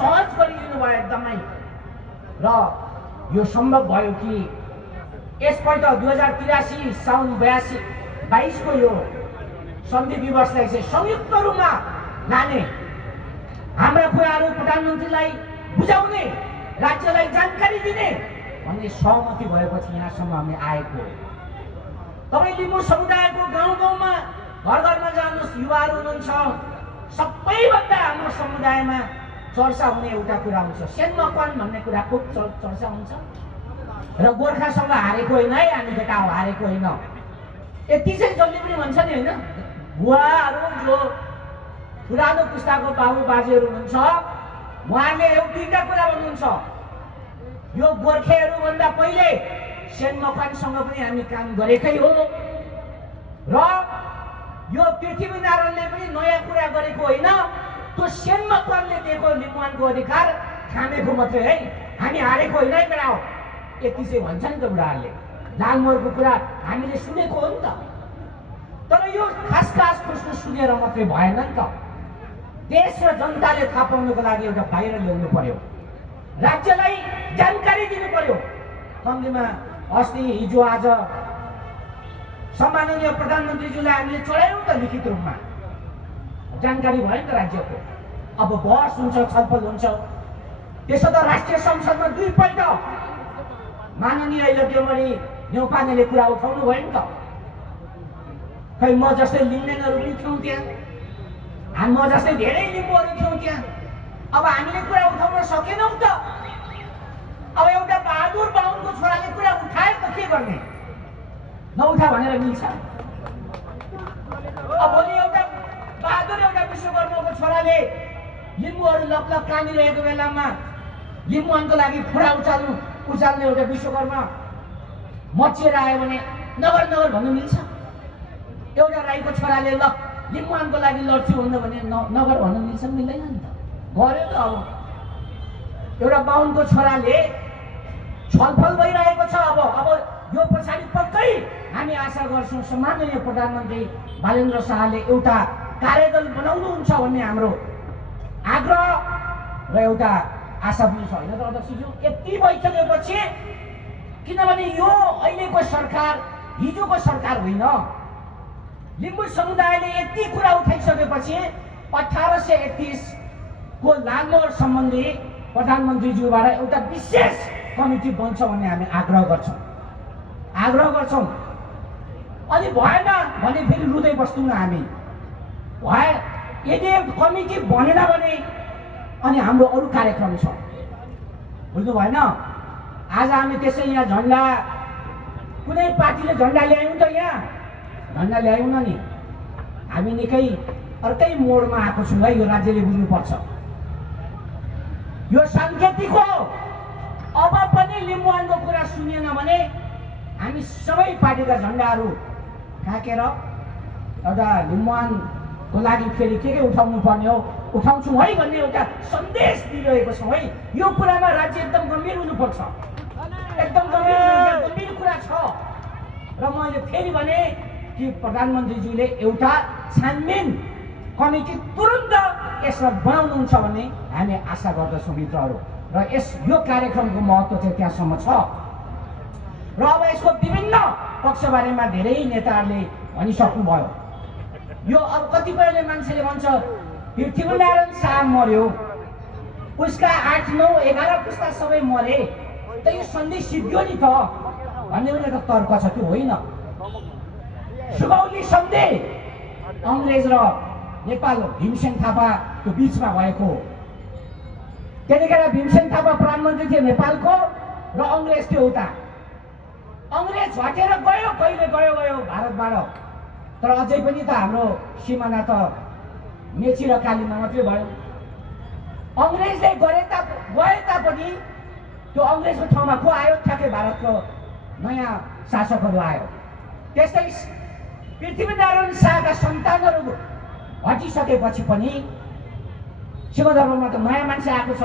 सहज गरिदिनु भयो एकदमै। र यो सम्भव भयो कि यसपल्ट 2083 साउन 22 को यो सन्धि विवशलाई चाहिँ संयुक्त रूपमा लाने, हाम्रा कुराहरू प्रधानमन्त्रीलाई बुझाउने, राज्यलाई जानकारी दिने भन्ने सहमति भएपछि यहाँसम्म हामी आएको हो। तपाईँ लिम्बू समुदायको गाउँ गाउँमा घर घरमा जानुहोस्, युवाहरू हुनुहुन्छ, सबैभन्दा हाम्रो समुदायमा चर्चा हुने एउटा कुरा हुन्छ, सेन मकवान भन्ने कुरा खुब चर्चा हुन्छ। र गोर्खासँग हारेको होइन है, हामी केटा हो, हारेको होइन। यति चाहिँ जसले पनि भन्छ नि होइन, बुवाहरू जो पुरानो पुस्ताको बाबु बाजेहरू हुनुहुन्छ, उहाँले दुईटा कुरा भन्नुहुन्छ, यो गोर्खेहरूभन्दा पहिले सेन मकवानसँग पनि हामी काम गरेकै हो र यो पृथ्वीनारायणले पनि नयाँ कुरा गरेको होइन। त्यो सेन मकवानले दिएको लिम्बुवानको अधिकार थामेको मात्रै है, हामी हारेको होइन है केटा हो। यति चाहिँ भन्छ नि त बुढाहरूले। लालमोहरको कुरा हामीले सुनेको हो नि त, तर यो खास प्रश्न सुनेर मात्रै भएन नि त। देश र जनताले थाहा पाउनको लागि एउटा बाहिर ल्याउनु पर्यो, राज्यलाई जानकारी दिनु पर्यो। कम्तीमा अस्ति हिजो आज सम्माननीय प्रधानमन्त्रीज्यूलाई हामीले चढायौँ त लिखित रूपमा, जानकारी भयो नि त राज्यको। अब बहस हुन्छ, छलफल हुन्छ। त्यसो त राष्ट्रिय संसदमा दुईपल्ट माननीय यज्ञमणि न्यौपानेले कुरा उठाउनु भयो नि त। खै म जस्तै लिङ्गेनहरू पनि थियौँ त्यहाँ, म जस्तै धेरै लिम्बूहरू थियौँ त्यहाँ। अब हामीले कुरा उठाउन सकेनौँ त। अब एउटा बहादुर बाहुनको छोराले कुरा उठाए त के गर्ने, नउठा भनेर मिल्छ? अब भोलि एउटा बहादुर एउटा विश्वकर्माको छोराले लिम्बूहरू लपलप कामिरहेको बेलामा लिम्बुवानको लागि फुडा उचाल्ने एउटा विश्वकर्मा मचिएर आयो भने नगर नगर भन्नु मिल्छ? एउटा राईको छोराले ल लिम्बुवानको लागि लड्छु भन्नु भने नगर भन्नु मिल्छ? मिल्दैन नि त। गर्यो त। अब एउटा बाहुनको छोराले छलफल भइरहेको छ। अब यो पछाडि पक्कै हामी आशा गर्छौँ सम्माननीय प्रधानमन्त्री बालेन्द्र शाहले एउटा कार्यदल बनाउनुहुन्छ भन्ने हाम्रो आग्रह र एउटा आशा पनि छ होइन त अध्यक्षज्यू? यति भइसकेपछि, किनभने यो अहिलेको सरकार हिजोको सरकार होइन। लिम्बू समुदायले यति कुरा उठाइसकेपछि 1831 को लालमोहर सम्बन्धी प्रधानमन्त्रीज्यूबाट एउटा विशेष कमिटी बन्छ भन्ने हामी आग्रह गर्छौँ। अनि भएन भने फेरि रुँदै बस्दैनौँ हामी। यदि कमिटी बनेन भने अनि हाम्रो अरू कार्यक्रम छ, बुझ्नु भएन? आज हामी त्यसै यहाँ झन्डा, कुनै पार्टीले झन्डा ल्यायौँ त, यहाँ झन्डा ल्यायौँ न नि। हामी निकै अर्कै मोडमा आएको छौँ है, यो राज्यले बुझ्नुपर्छ। यो साङ्केतिक हो। अब पनि लिम्बुवानको कुरा सुनिएन भने हामी सबै पार्टीका झन्डाहरू काटेर एउटा लिम्बुवानको लागि फेरि के उठाउनु पर्ने हो उठाउँछौँ है भन्ने एउटा सन्देश दिइरहेको छौँ है। यो कुरामा राज्य एकदम गम्भीर हुनुपर्छ, एकदम गम्भीर कुरा छ। र मैले फेरि भने कि प्रधानमन्त्रीज्यूले एउटा छानबिन कमिटी तुरुन्त यसलाई बनाउनुहुन्छ भन्ने हामी आशा गर्दछौँ मित्रहरू। र यो कार्यक्रमको महत्त्व चाहिँ त्यहाँसम्म छ। र अब यसको विभिन्न पक्षबारेमा धेरै नेताहरूले भनिसक्नुभयो। यो अब कतिपयले मान्छेले भन्छ पृथ्वीनारायण शाह मर्यो, उसका 8, 9, 11 पुस्ता सबै मरे, त यो सन्धि सिद्धियो नि त भन्ने पनि एउटा तर्क छ। त्यो होइन। सुगौली सन्धि अङ्ग्रेज र नेपाल भीमसेन थापाको बिचमा भएको हो। त्यतिखेर भीमसेन थापा प्रधानमन्त्री थिए नेपालको र अङ्ग्रेज थियो उता। अङ्ग्रेज हटेर गयो, कहिले गयो भारतबाट, तर अझै पनि त हाम्रो सिमाना त मेची र कालीमा मात्रै भयो। अङ्ग्रेजले गए तापनि त्यो अङ्ग्रेजको ठाउँमा को आयो? ठ्याक्कै भारतको नयाँ शासकहरू आयो। त्यस्तै पृथ्वीनारायण शाहका सन्तानहरू हटिसकेपछि पनि सिंहदरबारमा त नयाँ मान्छे आएको छ।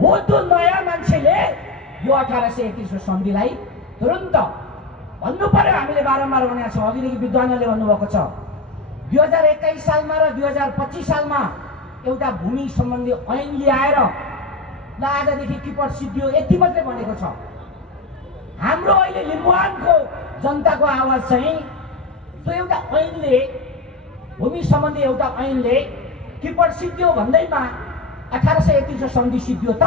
हो, त्यो नयाँ मान्छेले यो 1831 को सन्धिलाई तुरुन्त भन्नु पर्यो। हामीले बारम्बार भनेका छौँ, अघिदेखि विद्वानहरूले भन्नुभएको छ। 2021 सालमा र 2025 सालमा एउटा भूमि सम्बन्धी ऐन ल्याएर ल आजदेखि किपट सिद्धियो यति मात्रै भनेको छ। हाम्रो अहिले लिम्बुवानको जनताको आवाज चाहिँ त्यो एउटा ऐनले, भूमि सम्बन्धी एउटा ऐनले किपट सिद्धियो भन्दैमा 1831 को सन्धि सिद्धियो त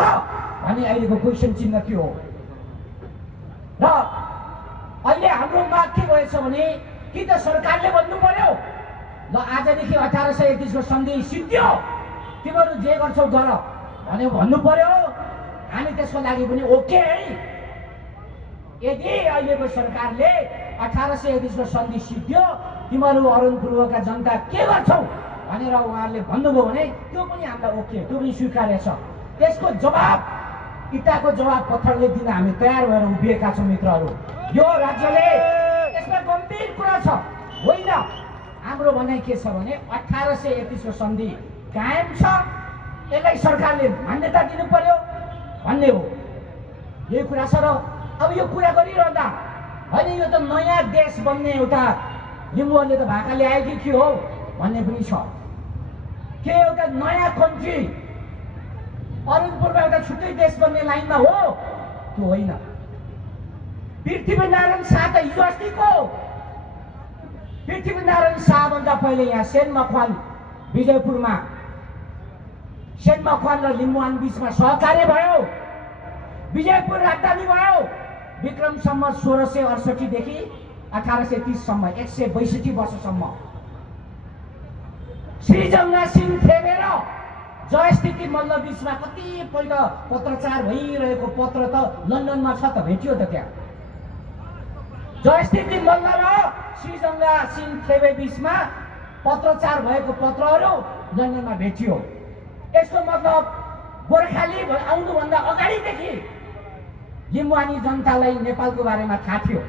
भने अहिलेको क्वेसन चिन्ह के हो? र अहिले हाम्रो माग के भएछ भने कि त सरकारले भन्नु पर्यो ल आजदेखि 1831 को सन्धि सिद्धियो, तिमीहरू जे गर्छौ गर भने भन्नु पर्यो। हामी त्यसको लागि पनि ओके है। यदि अहिलेको सरकारले 1831 को सन्धि सिद्धियो, तिमीहरू अरुण पूर्वका जनता के गर्छौ भनेर उहाँहरूले भन्नुभयो भने त्यो पनि हामीलाई ओके, त्यो पनि स्वीकार्य छ। त्यसको जवाब, इटाको जवाब पत्थरले दिन हामी तयार भएर उभिएका छौँ मित्रहरू। यो राज्यले यसमा गम्भीर कुरा छ होइन। हाम्रो भनाइ के छ भने 1831 को सन्धि कायम छ, यसलाई सरकारले मान्यता दिनु पर्यो भन्ने हो। यही कुरा छ। र अब यो कुरा गरिरहँदा होइन, यो त नयाँ देश बन्ने एउटा लिम्बूहरूले त भाका ल्याए कि के हो भन्ने पनि छ। के एउटा नयाँ कन्ट्री अरुणपुरमा एउटा छुट्टै देश बन्ने लाइनमा हो? त्यो होइन। पृथ्वीनारायण शाह त हिजो अस्तिको। पृथ्वीनारायण शाहभन्दा पहिले यहाँ सेन मकवान विजयपुरमा सेन मकवान र लिम्बुवान बिचमा सहकार्य भयो। विजयपुर राजधानी भयो। विक्रम सम्वत 1668 देखि 1830 सम्म 162 वर्षसम्म श्रीजङ्गा सिंह थेबे र जयस्थिति मल्ल बिचमा कतिपल्ट पत्रचार भइरहेको पत्र त लन्डनमा छ त, भेटियो त त्यहाँ। जयस्थिति मल्ल र श्रीजङ्गा सिंह थेबे बिचमा पत्रचार भएको पत्रहरू लन्डनमा भेटियो। यसको मतलब गोर्खाली आउनुभन्दा अगाडिदेखि लिम्बुवानी जनतालाई नेपालको बारेमा थाहा थियो।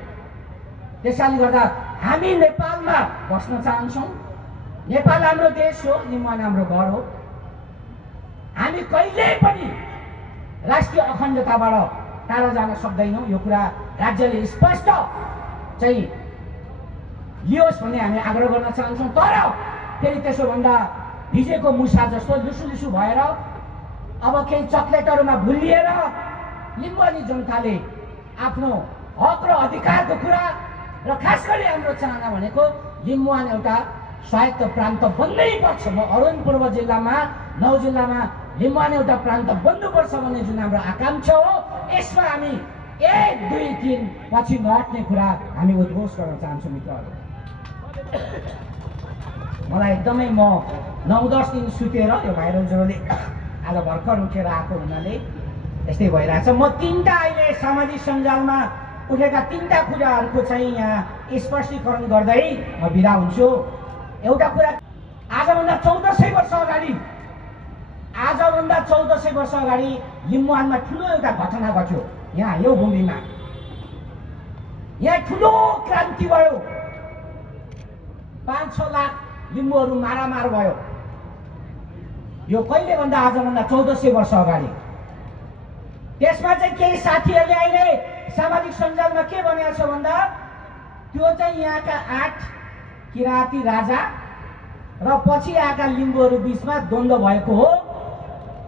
त्यसैले गर्दा हामी नेपालमा बस्न चाहन्छौँ। नेपाल हाम्रो देश हो, लिम्बुवान हाम्रो घर हो। हामी कहिल्यै पनि राष्ट्रिय अखण्डताबाट टाढा जान सक्दैनौँ। यो कुरा राज्यले स्पष्ट चाहिँ लियोस् भन्ने हामी आग्रह गर्न चाहन्छौँ। तर फेरि त्यसोभन्दा भिजेको मुसा जस्तो लुसुलुसु भएर अब केही चक्लेटहरूमा भुलिएर लिम्बुवानी जनताले आफ्नो हक र अधिकारको कुरा र खास गरी हाम्रो चाहना भनेको लिम्बुवान एउटा स्वायत्त प्रान्त बन्नै पर्छ। म अरुण पूर्व जिल्लामा 9 जिल्लामा लिम्बुवान एउटा प्रान्त बन्नुपर्छ भन्ने जुन हाम्रो आकांक्षा हो, यसमा हामी 1, 2, 3 पछि नहट्ने कुरा हामी उद्घोष गर्न चाहन्छौँ मित्रहरू। मलाई एकदमै म 9-10 दिन सुतेर यो भाइरल ज्वरोले आज भर्खर उठेर आएको हुनाले यस्तै भइरहेछ। म 3टा अहिले सामाजिक सञ्जालमा उठेका 3टा कुराहरूको चाहिँ यहाँ स्पष्टीकरण गर्दै म बिदा हुन्छु। एउटा कुरा, आजभन्दा 1400 वर्ष अगाडि लिम्बुवानमा ठुलो एउटा घटना घट्यो। यहाँ यो भूमिमा यहाँ ठुलो क्रान्ति भयो। 5-6 लाख लिम्बूहरू मारामार भयो। यो कहिले भन्दा आजभन्दा 1400 वर्ष अगाडि। त्यसमा चाहिँ केही साथीहरूले अहिले सामाजिक सञ्जालमा के भनेको छ भन्दा त्यो चाहिँ यहाँका 8 किराँती राजा र पछि आएका लिम्बूहरू बिचमा द्वन्द्व भएको हो।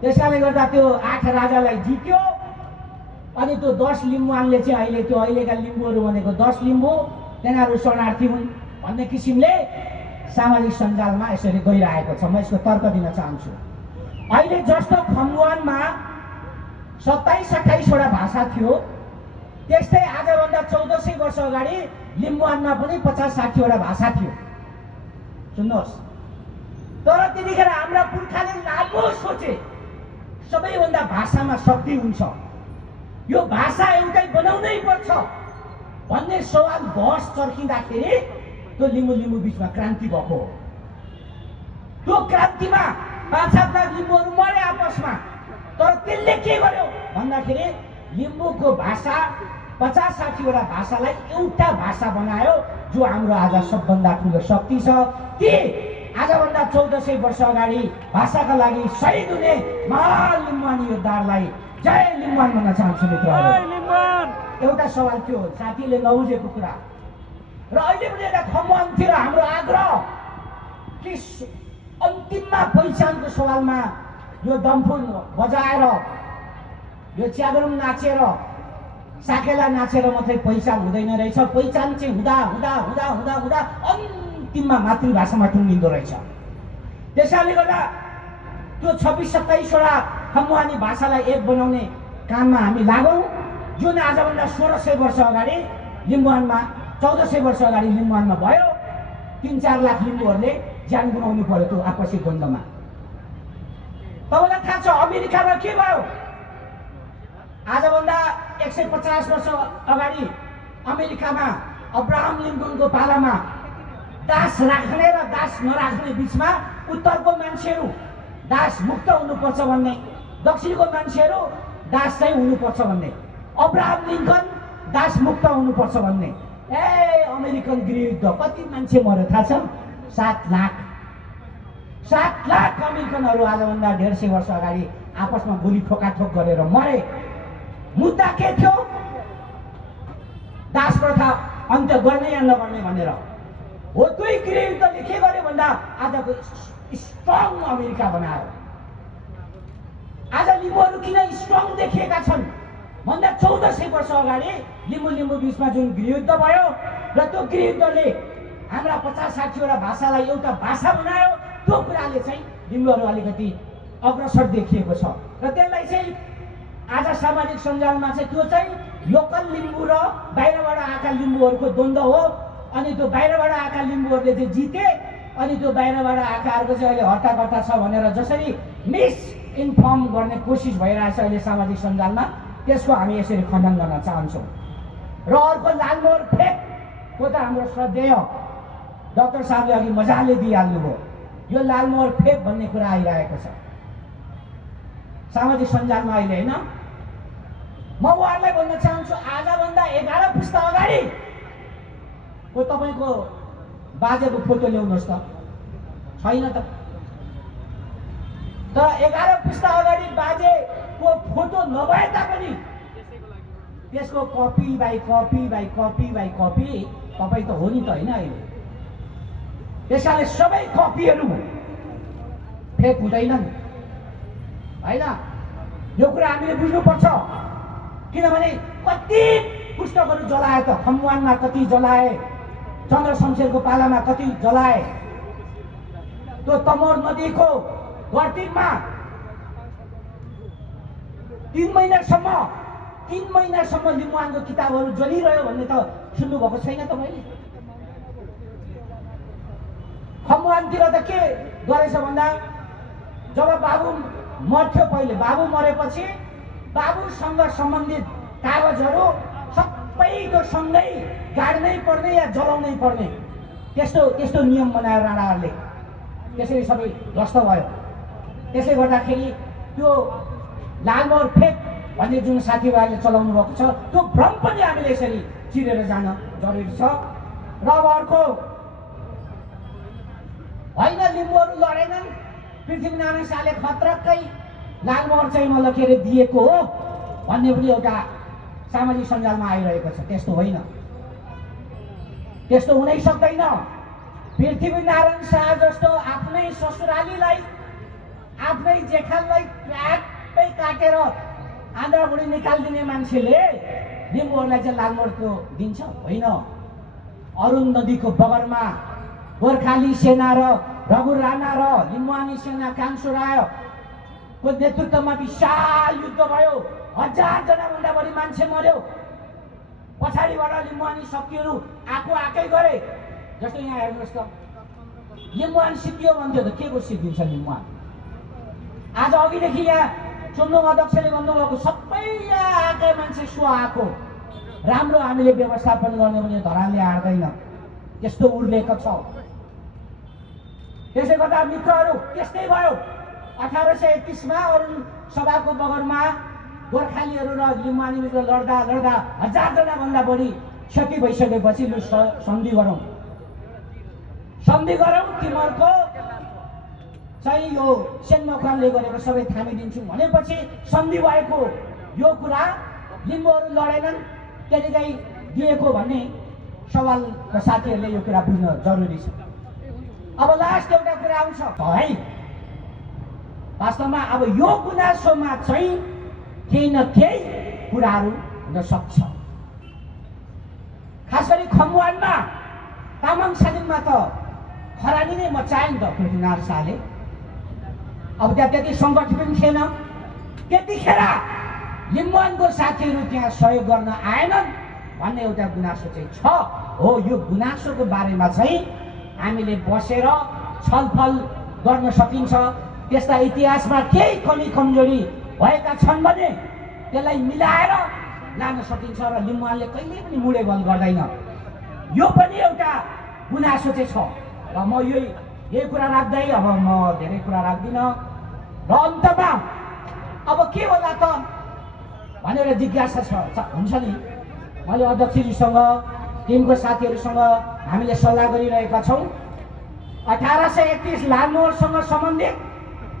त्यसकारणले गर्दा त्यो 8 राजालाई जित्यो अनि त्यो 10 लिम्बुवानले चाहिँ अहिले त्यो अहिलेका लिम्बूहरू भनेको 10 लिम्बू तिनीहरू शरणार्थी हुन् भन्ने किसिमले सामाजिक सञ्जालमा यसरी गइरहेको छ। म यसको तर्क दिन चाहन्छु। अहिले जस्तो खम्बुवानमा 27-28 वटा भाषा थियो, त्यस्तै आजभन्दा 1400 वर्ष अगाडि लिम्बुवानमा पनि 50-60 वटा भाषा थियो। सुन्नुहोस्, तर त्यतिखेर हाम्रा पुर्खाले लामो सोचे सबैभन्दा भाषामा शक्ति हुन्छ, यो भाषा एउटै बनाउनै पर्छ भन्ने सवाल बहस चर्किँदाखेरि त्यो लिम्बू बिचमा क्रान्ति भएको हो। त्यो क्रान्तिमा 5-7 लाख लिम्बूहरू मरे आपसमा। तर त्यसले के गर्यो भन्दाखेरि लिम्बूको भाषा 50-60 वटा भाषालाई एउटा भाषा बनायो, जो हाम्रो आज सबभन्दा ठुलो शक्ति छ। ती आजभन्दा 1400 वर्ष अगाडि भाषाका लागि शहीद हुने महान लिम्बुवानी योद्धाहरूलाई जय लिम्बुवान भन्न चाहन्छु मित्रहरू। एउटा सवाल थियो साथीले नबुझेको कुरा, र अहिले पनि एउटा खम्बुवानतिर हाम्रो आग्रह कि अन्तिममा पहिचानको सवालमा यो डम्फुल बजाएर यो च्याब्रुङ नाचेर साकेला नाचेर मात्रै पहिचान हुँदैन रहेछ। पहिचान चाहिँ हुँदा हुँदा हुँदा हुँदा हुँदा अन्तिममा मातृभाषामा टुङ्गिँदो रहेछ। त्यसैले गर्दा त्यो 26-27वटा खम्बुवानी भाषालाई एक बनाउने काममा हामी लागौँ। जुन आजभन्दा 1600 वर्ष अगाडि लिम्बुवानमा 1400 वर्ष अगाडि लिम्बुवानमा भयो। 3-4 लाख लिम्बूहरूले ज्यान गुमाउनु पर्यो त्यो आपसी द्वन्द्वमा। तपाईँलाई थाहा छ अमेरिकामा के भयो? आजभन्दा 150 वर्ष अगाडि अमेरिकामा अब्राहम लिङ्कनको पालामा दास राख्ने र दास नराख्ने बिचमा उत्तरको मान्छेहरू दास मुक्त हुनुपर्छ भन्ने, दक्षिणको मान्छेहरू दास चाहिँ हुनुपर्छ भन्ने। अब्राहम लिङ्कन दास मुक्त हुनुपर्छ भन्ने। अमेरिकन गृहयुद्ध कति मान्छे मर्यो थाहा छ? 7 लाख। 7 लाख अमेरिकनहरू आजभन्दा 150 वर्ष अगाडि आपसमा गोली ठोकाठोक गरेर मरे। मुद्दा के थियो? दास प्रथा अन्त्य गर्ने या नगर्ने भनेर हो। दुई गृहयुद्धले के गर्यो भन्दा आजको स्ट्रङ अमेरिका बनायो। आज लिम्बूहरू किन स्ट्रङ देखिएका छन् भन्दा 1400 वर्ष अगाडि लिम्बू बिचमा जुन गृहयुद्ध भयो र त्यो गृहयुद्धले हाम्रा 50-60वटा भाषालाई एउटा भाषा बनायो। त्यो कुराले चाहिँ लिम्बूहरू अलिकति अग्रसर देखिएको छ र त्यसलाई चाहिँ आज सामाजिक सञ्जालमा चाहिँ त्यो चाहिँ लोकल लिम्बू र बाहिरबाट आएका लिम्बूहरूको द्वन्द्व हो। अनि त्यो बाहिरबाट आएका लिम्बूहरूले चाहिँ जिते, अनि त्यो बाहिरबाट आएकाहरूको चाहिँ अहिले हट्टाकट्टा छ भनेर जसरी मिस इन्फर्म गर्ने कोसिस भइरहेछ अहिले सामाजिक सञ्जालमा, त्यसको हामी यसरी खण्डन गर्न चाहन्छौँ। र अर्को लालमोहर फेकको त हाम्रो श्रद्धेय डाक्टर साहबले अघि मजाले दिइहाल्नुभयो। यो लालमोहर फेक भन्ने कुरा आइरहेको छ सामाजिक सञ्जालमा अहिले, होइन? म उहाँहरूलाई भन्न चाहन्छु आजभन्दा 11 पुस्ता अगाडि को तपाईँको बाजेको फोटो ल्याउनुहोस् त। छैन त। तर 11 पुस्ता अगाडि बाजेको फोटो नभए तापनि त्यसको copy by copy by copy by copy तपाईँ त हो नि त, होइन? अहिले त्यसैले सबै कपीहरू फेक हुँदैनन्, होइन? यो कुरा हामीले बुझ्नुपर्छ। किनभने कति पुस्तकहरू जलाए त, खम्बुवानमा कति जलाए, चन्द्र शमशेरको पालामा कति जलाए। त्यो तमोर नदीको गर्तीमा 3 महिनासम्म लिम्बुवानको किताबहरू जलिरह्यो भन्ने त सुन्नुभएको छैन तपाईँले? खम्बुवानतिर त के गरेछ भन्दा जब बाबु मर्थ्यो, पहिले बाबु मरेपछि बाबुसँग सम्बन्धित कागजहरू सबैको सँगै गाड्नै पर्ने या जलाउनै पर्ने, त्यस्तो नियम बनायो राणाहरूले। त्यसरी सबै ध्वस्त भयो। त्यसले गर्दाखेरि त्यो लालमोहर फेक भन्ने जुन साथीभाइले चलाउनु भएको छ त्यो भ्रम पनि हामीले यसरी चिरेर जान जरुरी छ। र अब अर्को होइन, लिम्बूहरू लडेनन्, पृथ्वीनारायण शाहले खतरक्कै लालमोहर चाहिँ मतलब के अरे दिएको हो भन्ने पनि एउटा सामाजिक सञ्जालमा आइरहेको छ। त्यस्तो होइन, त्यस्तो हुनै सक्दैन। पृथ्वीनारायण शाह जस्तो आफ्नै ससुरालीलाई, आफ्नै जेठाललाई ट्र्याक्कै काटेर आन्द्राभुँडी निकालिदिने मान्छेले लिम्बूहरूलाई चाहिँ लालमोहर त्यो दिन्छ? होइन। अरुण नदीको बगरमा गोर्खाली सेना र रघु राणा र लिम्बुवानी सेना कान्छो रायको नेतृत्वमा विशाल युद्ध भयो। 1000 जनाभन्दा बढी मान्छे मर्यो। पछाडिबाट लिम्बुवानी शक्तिहरू आएकै गरे। जस्तो यहाँ हेर्नुहोस् त, लिम्बुवान सिद्धियो भन्थ्यो त के को सिद्धिन्छ लिम्बुवान? आज अघिदेखि यहाँ चुम्नुङ अध्यक्षले भन्नुभएको सबै यहाँ आएकै मान्छे सो आएको। राम्रो हामीले व्यवस्थापन गर्ने भने धरानले आँट्दैन, त्यस्तो उर्लेको छ। त्यसले गर्दा मित्रहरू त्यस्तै भयो। 1831मा अरुण सभाको बगरमा गोर्खालीहरू र लिम्बुवानी मित्र लड्दा 1000 जनाभन्दा बढी क्षति भइसकेपछि लु सन्धि गरौँ तिमीहरूको चाहिँ यो सेनमोखानले गरेको सबै थामिदिन्छौँ भनेपछि सन्धि भएको यो कुरा लिम्बूहरू लडेनन् त्यतिकै दिएको भन्ने सवालका साथीहरूले यो कुरा बुझ्न जरुरी छ। अब लास्ट एउटा कुरा आउँछ है, वास्तवमा अब यो गुनासोमा चाहिँ केही न केही कुराहरू हुन सक्छ। खास गरी खम्बुवानमा तामाङ सालिङमा त खरानी नै मचायो नि त पृथ्वीनारायण शाहले। अब त्यहाँ त्यति सङ्गठन पनि थिएन। त्यतिखेर लिम्बुवानको साथीहरू त्यहाँ सहयोग गर्न आएनन् भन्ने एउटा गुनासो चाहिँ छ। हो, यो गुनासोको बारेमा चाहिँ हामीले बसेर छलफल गर्न सकिन्छ। त्यस्ता इतिहासमा केही कमी कमजोरी भएका छन् भने त्यसलाई मिलाएर लान सकिन्छ र लिम्बुवानले कहिले पनि मुडे बल गर्दैन। यो पनि एउटा गुनासो चाहिँ छ र म यही कुरा राख्दै अब म धेरै कुरा राख्दिनँ। र अन्तमा अब के होला त भनेर जिज्ञासा हुन्छ नि। मैले अध्यक्षजीसँग टिमको साथीहरूसँग हामीले सल्लाह गरिरहेका छौँ। 1831 लालमोहरसँग सम्बन्धित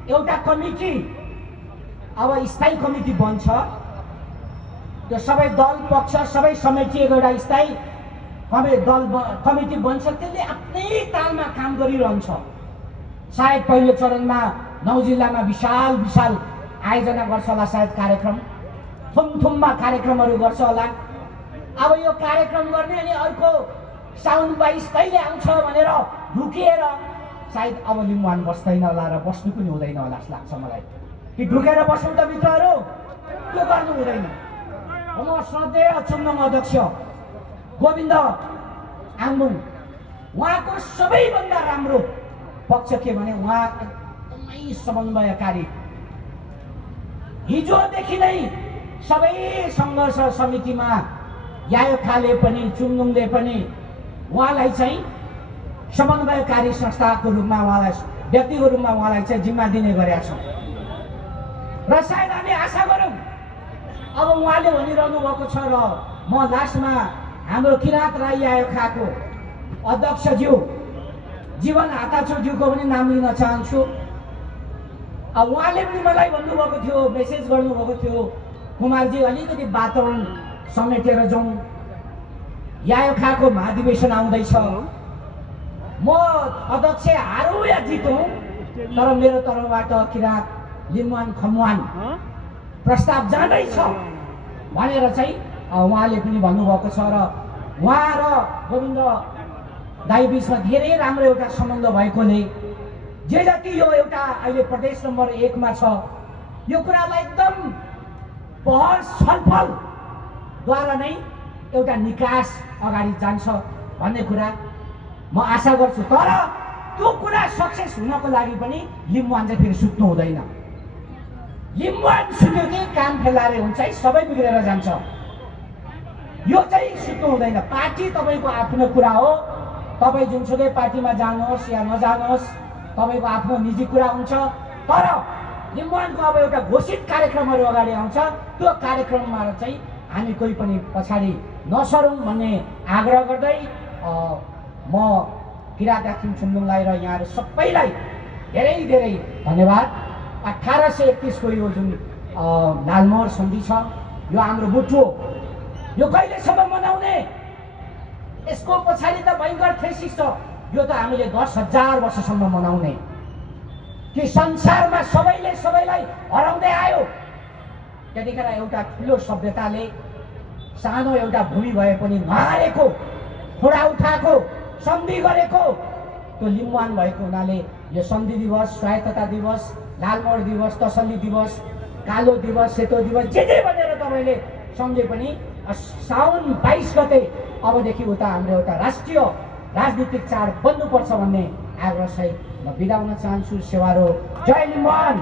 एउटा कमिटी अब स्थायी कमिटी बन्छ। त्यो सबै दल पक्ष सबै समेटिएको एउटा स्थायी कमिटी बन्छ। त्यसले आफ्नै तालमा काम गरिरहन्छ। सायद पहिलो चरणमा 9 जिल्लामा विशाल विशाल आयोजना गर्छ होला, सायद कार्यक्रम थुमथुममा कार्यक्रमहरू गर्छ होला। अब यो कार्यक्रम गर्ने अनि अर्को साउन 22 कहिले आउँछ भनेर ढुकिएर सायद अब लिम्बुवान बस्दैन होला र बस्नु पनि हुँदैन होला जस्तो लाग्छ मलाई। कि ढुकेर बस्नु त मित्रहरू त्यो गर्नु हुँदैन। म श्रद्धेय चुम्नङ अध्यक्ष गोविन्द आङमुङ, उहाँको सबैभन्दा राम्रो पक्ष के भने उहाँ एकदमै समन्वयकारी। हिजोदेखि नै सबै सङ्घर्ष समितिमा यायोखाले पनि चुम्नुङले पनि उहाँलाई चाहिँ समन्वयकारी संस्थाको रूपमा उहाँलाई व्यक्तिको रूपमा उहाँलाई चाहिँ जिम्मा दिने गरेका छौँ। र सायद हामी आशा गरौँ अब उहाँले भनिरहनु भएको छ र म लास्टमा हाम्रो किराँत राई यायोखाको अध्यक्षज्यू जीवन हाताचोज्यूको पनि नाम लिन चाहन्छु। अब उहाँले पनि मलाई भन्नुभएको थियो, मेसेज गर्नुभएको थियो, कुमारजी अलिकति वातावरण समेटेर जाउँ, यायोखाको महाधिवेशन आउँदैछ। म अध्यक्ष हारौँ या जितौँ तर मेरो तर्फबाट किराँत लिम्बुवान खम्बुवान प्रस्ताव जाँदैछ भनेर चाहिँ उहाँले पनि भन्नुभएको छ। र उहाँ र गोविन्द दाइ बिचमा धेरै राम्रो एउटा सम्बन्ध भएकोले जे जति यो एउटा अहिले प्रदेश नम्बर 1 मा छ यो कुरालाई एकदम बहस छलफलद्वारा नै एउटा निकास अगाडि जान्छ भन्ने कुरा म आशा गर्छु। तर त्यो कुरा सक्सेस हुनको लागि पनि लिम्बुवान चाहिँ फेरि सुत्नु हुँदैन। लिम्बुवान सुत्यो कि काम फेलारे हुन्छ है, सबै बिग्रेर जान्छ। यो चाहिँ सुत्नु हुँदैन। पार्टी तपाईँको आफ्नो कुरा हो, तपाईँ जुनसुकै पार्टीमा जानुहोस् या नजानुहोस् तपाईँको आफ्नो निजी कुरा हुन्छ। तर लिम्बुवानको अब एउटा घोषित कार्यक्रमहरू अगाडि आउँछ, त्यो कार्यक्रममा चाहिँ हामी कोही पनि पछाडि नसरौँ भन्ने आग्रह गर्दै म किराँत याक्थुङ छुम्लुङलाई र यहाँहरू सबैलाई धेरै धेरै धन्यवाद। 1831 को यो जुन लालमोहर सन्धि छ यो हाम्रो बुट्टु हो। यो कहिलेसम्म मनाउने? यसको पछाडि त भयङ्कर थेसिस छ। यो त हामीले 10,000 वर्षसम्म मनाउने कि संसारमा सबैले सबैलाई हराउँदै आयो। त्यतिखेर एउटा ठुलो सभ्यताले सानो एउटा भूमि भए पनि नहारेको, खुडा उठाएको, सन्धि गरेको त्यो लिम्बुवान भएको हुनाले यो सन्धि दिवस, स्वायत्तता दिवस, लालमोहर दिवस, तसल्ली दिवस, कालो दिवस, सेतो दिवस जे भनेर तपाईँले सम्झे पनि साउन 22 गते अबदेखि उता हाम्रो एउटा राष्ट्रिय राजनीतिक चाड बन्नुपर्छ भन्ने आग्रह सहित म बिदा हुन चाहन्छु। सेवारो। जय लिम्बुवान।